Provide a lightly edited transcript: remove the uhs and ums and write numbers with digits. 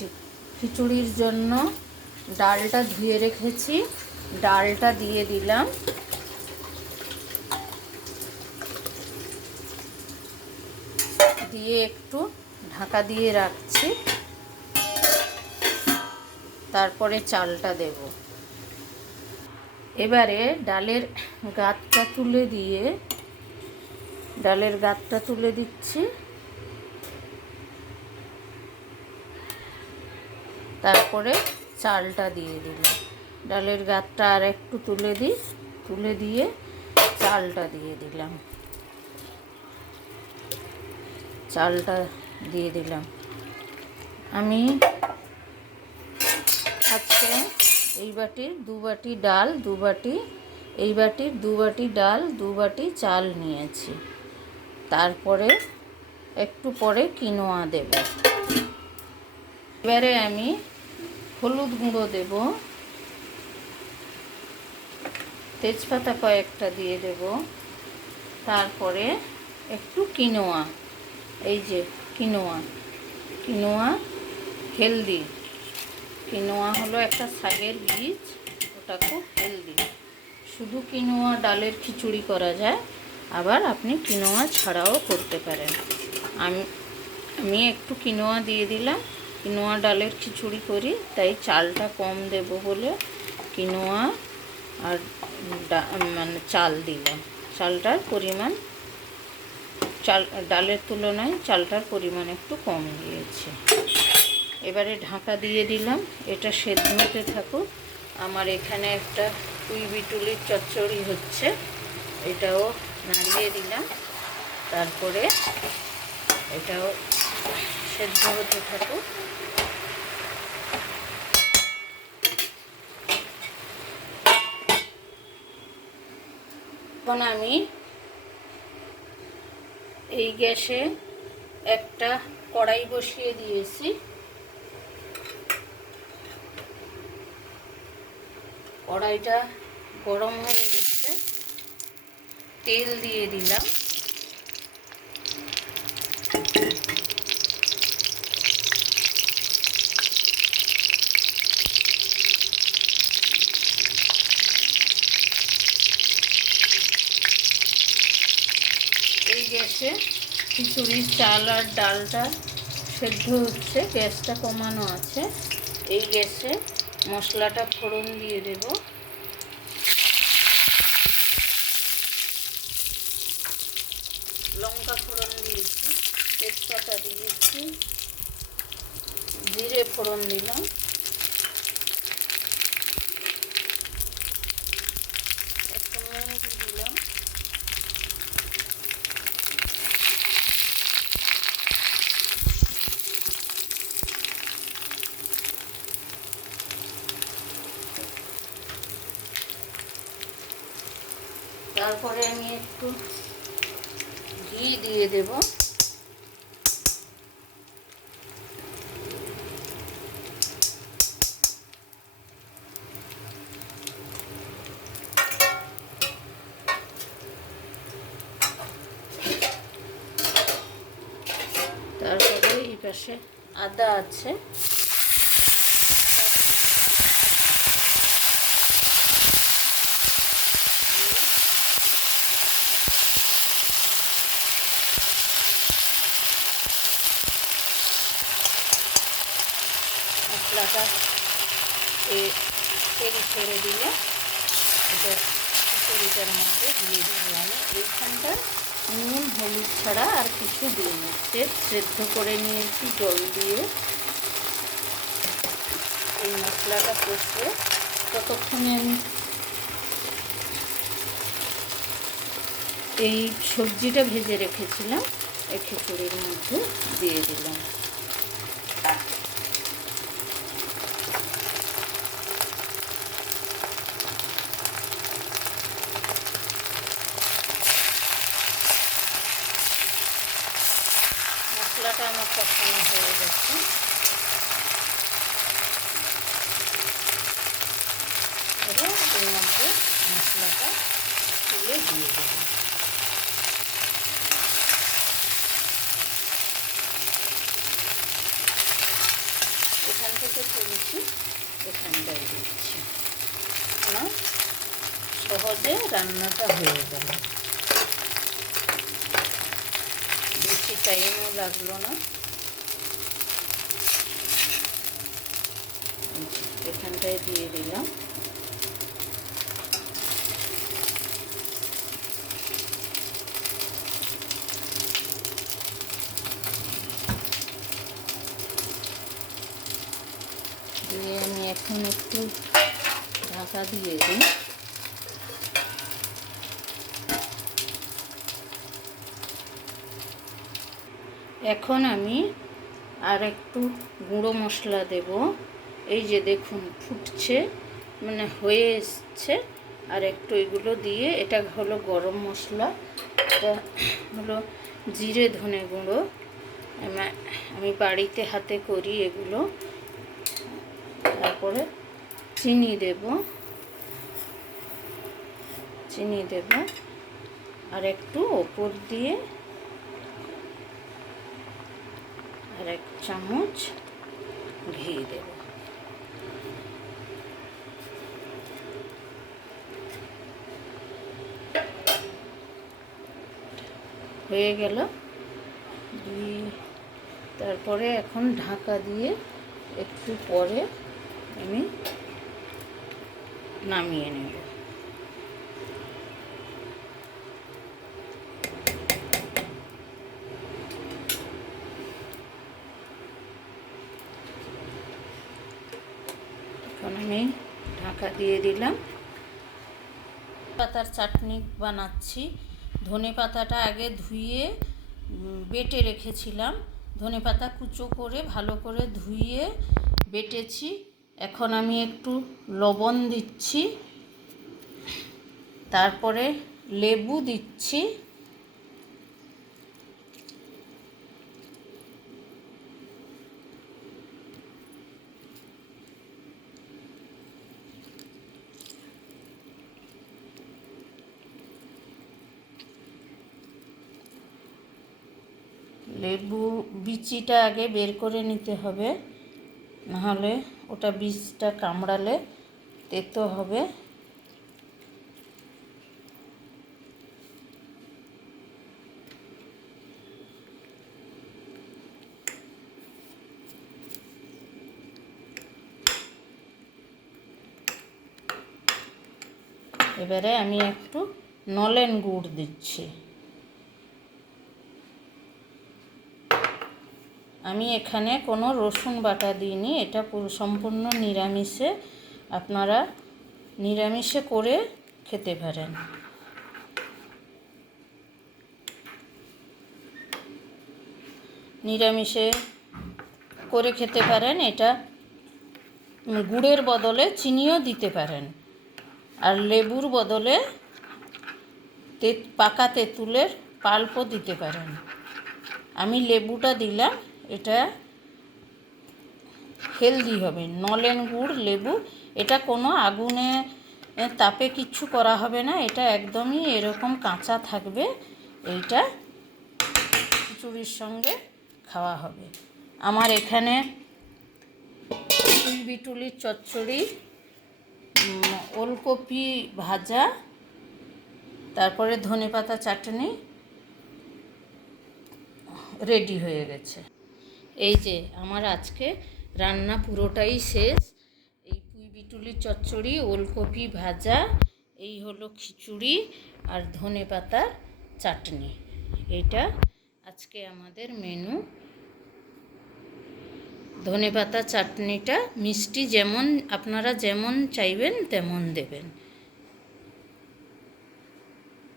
দিচ্ছি। খিচুড়ির জন্য ডালটা ধুয়ে রেখেছি, ডালটা দিয়ে দিলাম। দিয়ে একটু ঢাকা দিয়ে রাখছি, তারপরে চালটা দেব। এবারে ডালের গাঁটটা তুলে দিচ্ছি, তারপরে চালটা দিয়ে দিলাম। ডালের গাঁটটা আর একটু তুলে দিয়ে চালটা দিয়ে দিলাম। আমি আজকে এই বাটির 2 বাটি ডাল, 2 বাটি এই বাটির 2 বাটি ডাল, 2 বাটি চাল নিয়েছি। তারপরে একটু পরে কিনোয়া দেব। এবারে আমি হলুদ গুঁড়ো দেব, তেজপাতা কয়েকটা দিয়ে দেব, তারপরে একটু কিনোয়া, এই যে কিনোয়া হেলদি। কিনোয়া হলো একটা শাকের বীজ, ওটা খুব হেলদি। শুধু কিনোয়া ডালের খিচুড়ি করা যায়, আবার আপনি কিনোয়া ছাড়াও করতে পারেন। আমি একটু কিনোয়া দিয়ে দিলাম। কিনোয়া ডালের খিচুড়ি করি, তাই চালটা কম দেব বলে কিনোয়া আর চাল দিলাম। চালটার পরিমাণ ডালের তুলনায় চালটার পরিমাণ একটু কম দিয়েছি। এবারে ঢাকা দিয়ে দিলাম, এটা সেদ্ধ হতে থাকুক। আমার এখানে একটা পুঁই বিটুলির চচ্চড়ি হচ্ছে, এটাও নাড়িয়ে দিলাম। তারপরে এটাও সেদ্ধ হতে থাকুক। এখন আমি এই গ্যাসে একটা কড়াই বসিয়ে দিয়েছি। কড়াইটা গরম হয়ে গেছে, তেল দিয়ে দিলাম। এই গ্যাসে খিচুড়ির চাল আর ডালটা সেদ্ধ হচ্ছে, গ্যাসটা কমানো আছে। এই গ্যাসে মশলাটা ফোড়ন দিয়ে দেব। লঙ্কা ফোড়ন দিয়েছি, তেজপাতা দিয়েছি, জিরে ফোড়ন দিলাম, একটু মেহেদি দিলাম, তারপরে আমি একটু ঘি দিয়ে দেব। তারপরে এই পাশে আদা আছে, মশলাটা তেল ছেড়ে দিলে এটা খিচুড়িটার মধ্যে দিয়ে দেবো। আমি এইখানটা নুন হলুদ ছাড়া আর কিছু দিইনি, সেদ্ধ করে নিয়েছি জল দিয়ে। এই মশলাটা কষে ততক্ষণে আমি এই সবজিটা ভেজে রেখেছিলাম, এই খিচুড়ির মধ্যে দিয়ে দিলাম। মশলাটা আমার কষানো হয়ে গেছে। এবার এর মধ্যে মশলাটা তুলে দিয়ে দেবো। এখান থেকে তুলছি, এখানটায় দিচ্ছি না, সহজে রান্নাটা হয়ে গেল, বেশি টাইমও লাগলো না। এখানটায় দিয়ে দিলাম। দিয়ে আমি এখন একটু ঢাকা দিয়ে দিই। এখন আমি আর একটু গুঁড়ো মশলা দেব। এই যে দেখুন ফুটছে, মানে হয়ে এসছে। আর একটু এগুলো দিয়ে, এটা হলো গরম মশলা, এটা হলো জিরে ধনে গুঁড়ো, আমি বাড়িতে হাতে করি এগুলো। তারপরে চিনি দেব, আর একটু ওপর দিয়ে আর 1 চামচ ঘি দেব। হয়ে গেল। তারপরে এখন ঢাকা দিয়ে একটু পরে আমি নামিয়ে নেব। এখন আমি ঢাকা দিয়ে দিলাম। পাতার চাটনি বানাচ্ছি। ধনে পাতাটা আগে ধুয়ে বেটে রেখেছিলাম, ধনে পাতা কুচো করে ভালো করে ধুয়ে বেটেছি। এখন আমি একটু লবণ দিচ্ছি, তারপরে লেবু দিচ্ছি, লেবু বিচিটা আগে বের করে নিতে হবে, নাহলে ওটা বীজটা কামড়ালে তেতো হবে। এবারে আমি একটু নলেন গুড় দিচ্ছি। আমি এখানে কোনো রসুন বাটা দিইনি, এটা সম্পূর্ণ নিরামিষে, আপনারা নিরামিষে করে খেতে পারেন। নিরামিষে করে খেতে পারেন। এটা গুড়ের বদলে চিনিও দিতে পারেন, আর লেবুর বদলে পাকা তেঁতুলের পাল্পও দিতে পারেন। আমি লেবুটা দিলাম, এটা হেলদি হবে। নলেন গুড় লেবু, এটা কোনো আগুনে তাপে কিচ্ছু করা হবে না, এটা একদমই এরকম কাঁচা থাকবে। এইটা খিচুড়ির সঙ্গে খাওয়া হবে। আমার এখানে বিটুলির চচ্চড়ি, ওলকপি ভাজা, তারপরে ধনেপাতা চাটনি রেডি হয়ে গেছে। এই যে আমার আজকে রান্না পুরোটাই শেষ। এই পুঁই বিটুলির চচ্চড়ি, ওলকপি ভাজা, এই হলো খিচুড়ি আর ধনেপাতার চাটনি। এইটা আজকে আমাদের মেনু। ধনেপাতা চাটনিটা মিষ্টি যেমন আপনারা যেমন চাইবেন তেমন দেবেন।